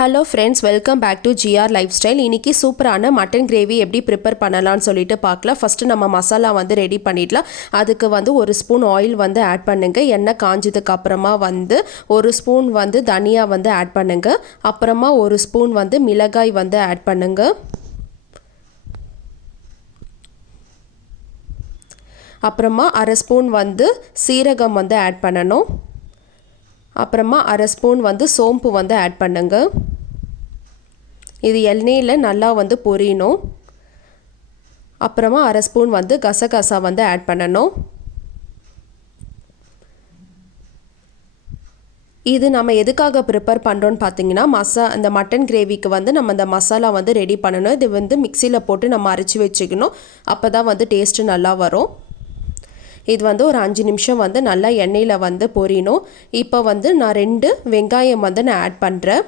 Hello friends, welcome back to GR life style. இன்றைக்கி சூப்பரான mutton gravy எப்படி prepare பண்ணலான்னு சொல்லிட்டு பார்க்கலாம். ஃபஸ்ட்டு நம்ம மசாலா வந்து ரெடி பண்ணிடலாம். அதுக்கு வந்து ஒரு ஸ்பூன் ஆயில் வந்து ஆட் பண்ணுங்கள். எண்ணெய் காஞ்சதுக்கு அப்புறமா வந்து ஒரு ஸ்பூன் வந்து தனியா வந்து ஆட் பண்ணுங்கள். அப்புறமா ஒரு ஸ்பூன் வந்து மிளகாய் வந்து ஆட் பண்ணுங்கள். அப்புறமா அரை ஸ்பூன் வந்து சீரகம் வந்து ஆட் பண்ணணும். அப்புறமா அரை ஸ்பூன் வந்து சோம்பு வந்து ஆட் பண்ணுங்க. இது எண்ணெயில் நல்லா வந்து பொரியணும். அப்புறமா அரை ஸ்பூன் வந்து கசகசா வந்து ஆட் பண்ணணும். இது நம்ம எதுக்காக ப்ரிப்பேர் பண்ணுறோன்னு பார்த்தீங்கன்னா, இந்த மட்டன் கிரேவிக்கு வந்து நம்ம இந்த மசாலா வந்து ரெடி பண்ணணும். இது வந்து மிக்சியில் போட்டு நம்ம அரைச்சி வச்சுக்கணும். அப்போ தான் வந்து டேஸ்ட்டு நல்லா வரும். இது வந்து ஒரு 5 நிமிஷம் வந்து நல்லா எண்ணெயில் வந்து பொரியணும். இப்போ வந்து நான் 2 வெங்காயம் வந்து நான் ஆட் பண்ணுறேன்.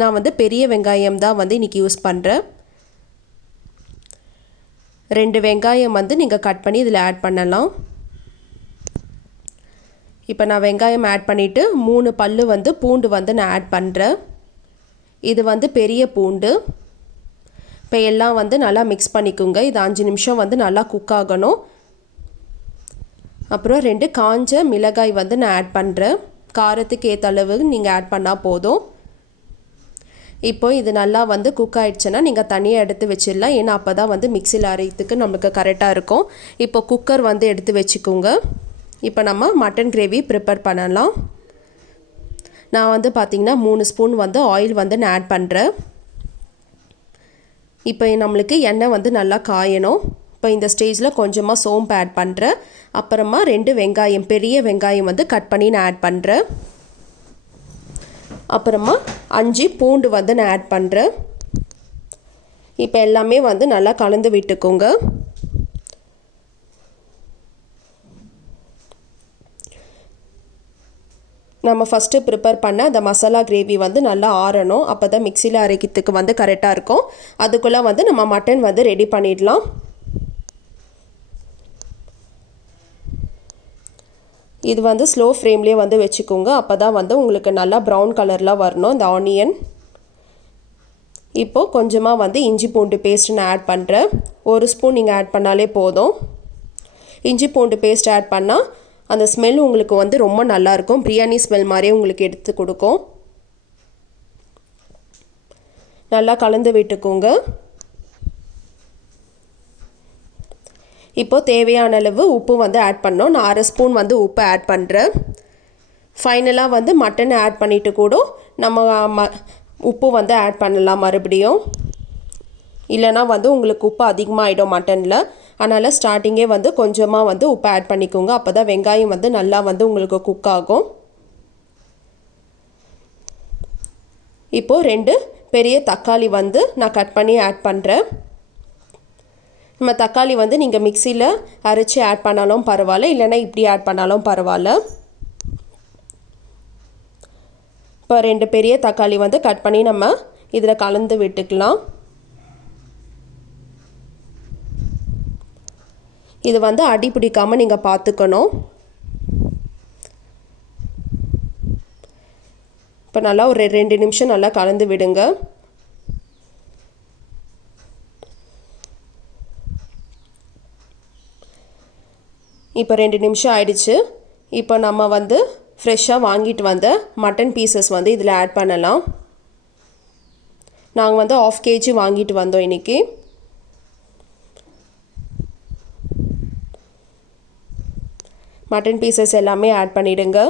நான் வந்து பெரிய வெங்காயம் தான் வந்து இன்றைக்கி யூஸ் பண்ணுறேன். 2 வெங்காயம் வந்து நீங்கள் கட் பண்ணி இதில் ஆட் பண்ணலாம். இப்போ நான் வெங்காயம் ஆட் பண்ணிவிட்டு 3 பல்லு வந்து பூண்டு வந்து நான் ஆட் பண்ணுறேன். இது வந்து பெரிய பூண்டு. இப்போ எல்லாம் வந்து நல்லா மிக்ஸ் பண்ணிக்கோங்க. இது 5 நிமிஷம் வந்து நல்லா குக் ஆகணும். அப்புறம் 2 காஞ்ச மிளகாய் வந்து நான் ஆட் பண்ணுறேன். காரத்துக்கு ஏற்ற அளவு நீங்கள் ஆட் பண்ணால் போதும். இப்போ இது நல்லா வந்து குக் ஆகிடுச்சுன்னா நீங்கள் தனியாக எடுத்து வச்சிடலாம். ஏன்னா அப்போ தான் வந்து மிக்சியில் அரைக்கிறதுக்கு நம்மளுக்கு கரெக்டாக இருக்கும். இப்போ குக்கர் வந்து எடுத்து வச்சுக்கோங்க. இப்போ நம்ம மட்டன் கிரேவி ப்ரிப்பேர் பண்ணலாம். நான் வந்து பார்த்திங்கன்னா 3 ஸ்பூன் வந்து ஆயில் வந்து நான் ஆட் பண்ணுறேன். இப்போ நம்மளுக்கு எண்ணெய் வந்து நல்லா காயணும். இப்போ இந்த ஸ்டேஜில் கொஞ்சமாக சோம்பு ஆட் பண்ணுறேன். அப்புறமா 2 வெங்காயம், பெரிய வெங்காயம் வந்து கட் பண்ணி நான் ஆட் பண்ணுறேன். அப்புறமா 5 பூண்டு வந்து நான் ஆட் பண்ணுறேன். இப்போ எல்லாமே வந்து நல்லா கலந்து விட்டுக்கோங்க. நம்ம ஃபஸ்ட்டு ப்ரிப்பேர் பண்ண அந்த மசாலா கிரேவி வந்து நல்லா ஆறணும். அப்போ தான் மிக்சியில் அரைக்கிறதுக்கு வந்து கரெக்டாக இருக்கும். அதுக்குள்ளே வந்து நம்ம மட்டன் வந்து ரெடி பண்ணிடலாம். இது வந்து ஸ்லோ ஃப்ளேம்லேயே வந்து வச்சுக்கோங்க. அப்போ தான் வந்து உங்களுக்கு நல்லா ப்ரௌன் கலரில் வரணும் இந்த ஆனியன். இப்போது கொஞ்சமாக வந்து இஞ்சி பூண்டு பேஸ்ட் நான் ஆட் பண்ணுறேன். ஒரு ஸ்பூன் நீங்கள் ஆட் பண்ணாலே போதும். இஞ்சி பூண்டு பேஸ்ட் ஆட் பண்ணால் அந்த ஸ்மெல் உங்களுக்கு வந்து ரொம்ப நல்லாயிருக்கும். பிரியாணி ஸ்மெல் மாதிரியே உங்களுக்கு எடுத்து கொடுக்கும். நல்லா கலந்து விட்டுக்கோங்க. இப்போ தேவையான அளவு உப்பு வந்து ஆட் பண்ணோம். நான் அரை ஸ்பூன் வந்து உப்பு ஆட் பண்ணுறேன். ஃபைனலாக வந்து மட்டன் ஆட் பண்ணிவிட்டு கூட நம்ம உப்பு வந்து ஆட் பண்ணலாம் மறுபடியும். இல்லைனா வந்து உங்களுக்கு உப்பு அதிகமாகிடும் மட்டனில். அதனால் ஸ்டார்டிங்கே வந்து கொஞ்சமாக வந்து உப்பு ஆட் பண்ணிக்கோங்க. அப்போ தான் வெங்காயம் வந்து நல்லா வந்து உங்களுக்கு குக் ஆகும். இப்போது 2 பெரிய தக்காளி வந்து நான் கட் பண்ணி ஆட் பண்ணுறேன். நம்ம தக்காளி வந்து நீங்கள் மிக்சியில் அரைச்சி ஆட் பண்ணாலும் பரவாயில்ல, இல்லைனா இப்படி ஆட் பண்ணாலும் பரவாயில்ல. இப்போ 2 பெரிய தக்காளி வந்து கட் பண்ணி நம்ம இதில் கலந்து விட்டுக்கலாம். இது வந்து அடி பிடிக்காமல் நீங்கள் பார்த்துக்கணும். இப்போ நல்லா ஒரு 2 நிமிஷம் நல்லா கலந்து விடுங்க. இப்போ 2 நிமிஷம் ஆயிடுச்சு. இப்போ நம்ம வந்து ஃப்ரெஷ்ஷாக வாங்கிட்டு வந்த மட்டன் பீசஸ் வந்து இதில் ஆட் பண்ணலாம். நாங்கள் வந்து 1/2 kg வாங்கிட்டு வந்தோம் இன்றைக்கி. மட்டன் பீசஸ் எல்லாமே ஆட் பண்ணிவிடுங்க.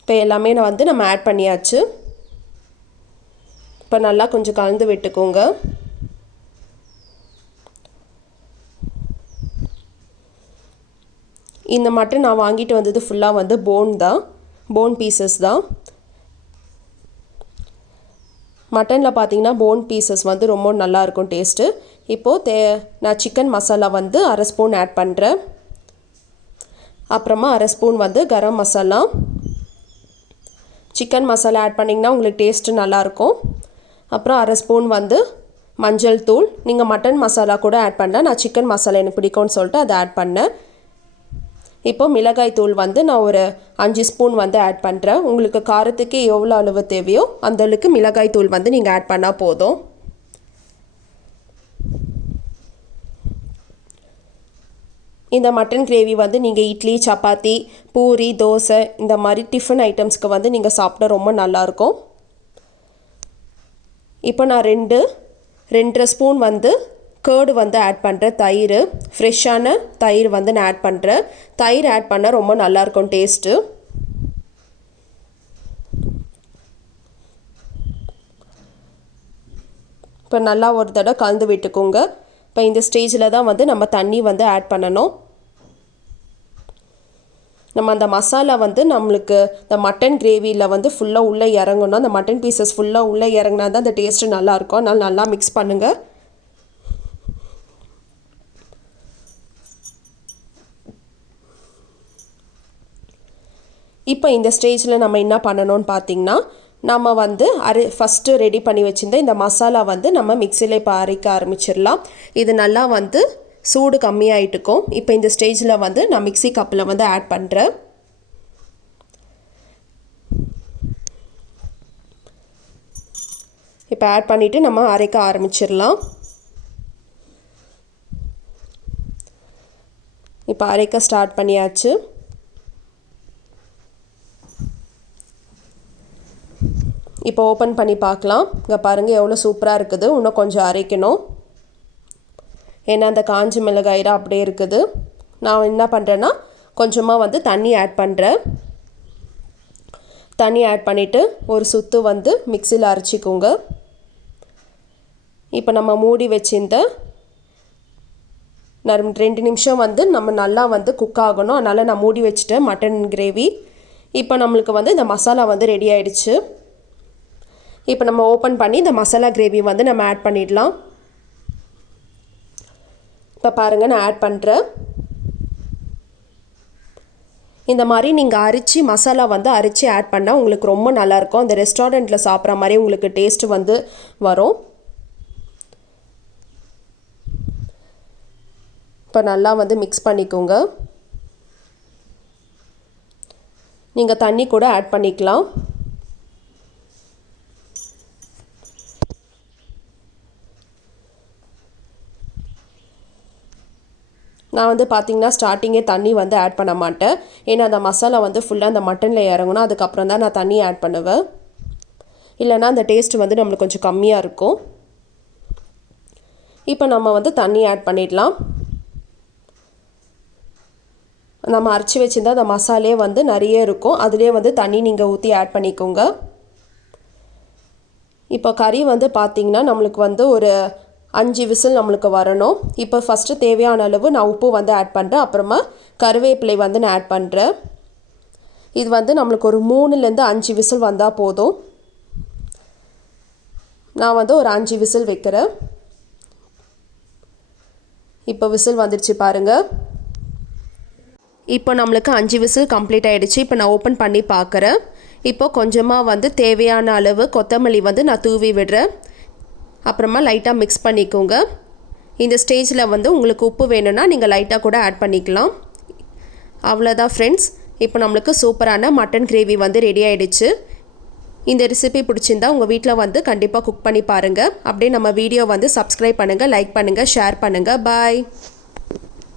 இப்போ எல்லாமே வந்து நம்ம ஆட் பண்ணியாச்சு. இப்போ நல்லா கொஞ்சம் கலந்து விட்டுக்கோங்க. இந்த மட்டன் நான் வாங்கிட்டு வந்தது ஃபுல்லாக வந்து போன் பீசஸ் தான். மட்டனில் பார்த்தீங்கன்னா போன் பீசஸ் வந்து ரொம்ப நல்லாயிருக்கும் டேஸ்ட்டு. இப்போது நான் சிக்கன் மசாலா வந்து அரை ஸ்பூன் ஆட் பண்ணுறேன். அப்புறமா அரை ஸ்பூன் வந்து கரம் மசாலா. சிக்கன் மசாலா ஆட் பண்ணிங்கன்னா உங்களுக்கு டேஸ்ட்டு நல்லாயிருக்கும். அப்புறம் அரை ஸ்பூன் வந்து மஞ்சள் தூள். நீங்கள் மட்டன் மசாலா கூட ஆட் பண்ணலாம். நான் சிக்கன் மசாலா எனக்கு பிடிக்கும்னு சொல்லிட்டு அதை ஆட் பண்ணேன். இப்போ மிளகாய் தூள் வந்து நான் ஒரு 5 ஸ்பூன் வந்து ஆட் பண்ணுறேன். உங்களுக்கு காரத்துக்கு எவ்வளோ அளவு தேவையோ அந்த அளவுக்கு மிளகாய் தூள் வந்து நீங்கள் ஆட் பண்ணால் போதும். இந்த மட்டன் கிரேவி வந்து நீங்கள் இட்லி, சப்பாத்தி, பூரி, தோசை இந்த மாதிரி டிஃபன் ஐட்டம்ஸ்க்கு வந்து நீங்கள் சாப்பிட ரொம்ப நல்லாயிருக்கும். இப்போ நான் 2.5 ஸ்பூன் வந்து கேர்டு வந்து ஆட் பண்ணுறேன். தயிர், ஃப்ரெஷ்ஷான தயிர் வந்து நான் ஆட் பண்ணுறேன். தயிர் ஆட் பண்ணால் ரொம்ப நல்லாயிருக்கும் டேஸ்ட்டு. இப்போ நல்லா ஒரு தடவை கலந்து விட்டுக்கோங்க. இப்போ இந்த ஸ்டேஜில் தான் வந்து நம்ம தண்ணி வந்து ஆட் பண்ணணும். நம்ம அந்த மசாலா வந்து நம்மளுக்கு இந்த மட்டன் கிரேவியில் வந்து ஃபுல்லாக உள்ளே இறங்கணும். அந்த மட்டன் பீசஸ் ஃபுல்லாக உள்ளே இறங்கினா தான் அந்த டேஸ்ட்டு நல்லாயிருக்கும். அதனால் நல்லா மிக்ஸ் பண்ணுங்கள். இப்போ இந்த ஸ்டேஜில் நம்ம என்ன பண்ணணும்னு பார்த்திங்கன்னா, நம்ம வந்து ஃபஸ்ட்டு ரெடி பண்ணி வச்சுருந்த இந்த மசாலா வந்து நம்ம மிக்சியில் இப்போ அரைக்க ஆரம்பிச்சிடலாம். இது நல்லா வந்து சூடு கம்மியாகிட்டுக்கும். இப்போ இந்த ஸ்டேஜில் வந்து நான் மிக்சி கப்பில் வந்து ஆட் பண்ணுறேன். இப்போ ஆட் பண்ணிவிட்டு நம்ம அரைக்க ஆரம்பிச்சிடலாம். இப்போ அரைக்க ஸ்டார்ட் பண்ணியாச்சு. இப்போ ஓப்பன் பண்ணி பார்க்கலாம். இங்கே பாருங்கள் எவ்வளோ சூப்பராக இருக்குது. இன்னும் கொஞ்சம் அரைக்கணும். ஏன்னா அந்த காஞ்சி மிளகாயெல்லாம் அப்படியே இருக்குது. நான் என்ன பண்ணுறேன்னா கொஞ்சமாக வந்து தண்ணி ஆட் பண்ணுறேன். தண்ணி ஆட் பண்ணிவிட்டு ஒரு சுற்று வந்து மிக்சியில் அரைச்சிக்கோங்க. இப்போ நம்ம மூடி வச்சிருந்த 2 நிமிஷம் வந்து நம்ம நல்லா வந்து குக் ஆகணும். அதனால் நான் மூடி வச்சுட்டேன் மட்டன் கிரேவி. இப்போ நம்மளுக்கு வந்து இந்த மசாலா வந்து ரெடி ஆகிடுச்சு. இப்போ நம்ம ஓப்பன் பண்ணி இந்த மசாலா கிரேவி வந்து நம்ம ஆட் பண்ணிடலாம். இப்போ பாருங்கள் நான் ஆட் பண்ணுறேன். இந்த மாதிரி நீங்கள் அரைச்சி மசாலா வந்து அரைச்சி ஆட் பண்ணால் உங்களுக்கு ரொம்ப நல்லாயிருக்கும். அந்த ரெஸ்டாரண்ட்டில் சாப்பிட்ற மாதிரி உங்களுக்கு டேஸ்ட்டு வந்து வரும். இப்போ நல்லா வந்து மிக்ஸ் பண்ணிக்கோங்க. நீங்கள் தண்ணி கூட ஆட் பண்ணிக்கலாம். நான் வந்து பார்த்திங்கன்னா ஸ்டார்டிங்கே தண்ணி வந்து ஆட் பண்ண மாட்டேன். ஏன்னா அந்த மசாலா வந்து ஃபுல்லாக அந்த மட்டனில் இறங்கணும். அதுக்கப்புறம் தான் நான் தண்ணி ஆட் பண்ணுவேன். இல்லைனா அந்த டேஸ்ட் வந்து நம்மளுக்கு கொஞ்சம் கம்மியாக இருக்கும். இப்போ நம்ம வந்து தண்ணி ஆட் பண்ணிடலாம். நம்ம அரைச்சி வச்சுருந்தா அந்த மசாலே வந்து நிறைய இருக்கும். அதுலேயே வந்து தண்ணி நீங்கள் ஊற்றி ஆட் பண்ணிக்கோங்க. இப்போ கறி வந்து பார்த்திங்கன்னா நம்மளுக்கு வந்து ஒரு 5 விசில் நம்மளுக்கு வரணும். இப்போ ஃபஸ்ட்டு தேவையான அளவு நான் உப்பு வந்து ஆட் பண்ணுறேன். அப்புறமா கருவேப்பிலை வந்து நான் ஆட் பண்ணுறேன். இது வந்து நம்மளுக்கு ஒரு 3லேருந்து 5 விசில் வந்தால் போதும். நான் வந்து ஒரு 5 விசில் வைக்கிறேன். இப்போ விசில் வந்துடுச்சு பாருங்கள். இப்போ நம்மளுக்கு 5 விசில் கம்ப்ளீட் ஆகிடுச்சு. இப்போ நான் ஓப்பன் பண்ணி பார்க்குறேன். இப்போ கொஞ்சமாக வந்து தேவையான அளவு கொத்தமல்லி வந்து நான் தூவி விடுறேன். அப்புறமா லைட்டாக மிக்ஸ் பண்ணிக்கோங்க. இந்த ஸ்டேஜில் வந்து உங்களுக்கு உப்பு வேணும்னா நீங்கள் லைட்டாக கூட ஆட் பண்ணிக்கலாம். அவ்வளோதான் ஃப்ரெண்ட்ஸ். இப்போ நம்மளுக்கு சூப்பரான மட்டன் கிரேவி வந்து ரெடி ஆகிடுச்சு. இந்த ரெசிபி பிடிச்சிருந்தா உங்கள் வீட்டில் வந்து கண்டிப்பாக குக் பண்ணி பாருங்கள். அப்படியே நம்ம வீடியோ வந்து சப்ஸ்கிரைப் பண்ணுங்கள், லைக் பண்ணுங்கள், ஷேர் பண்ணுங்கள். பாய்.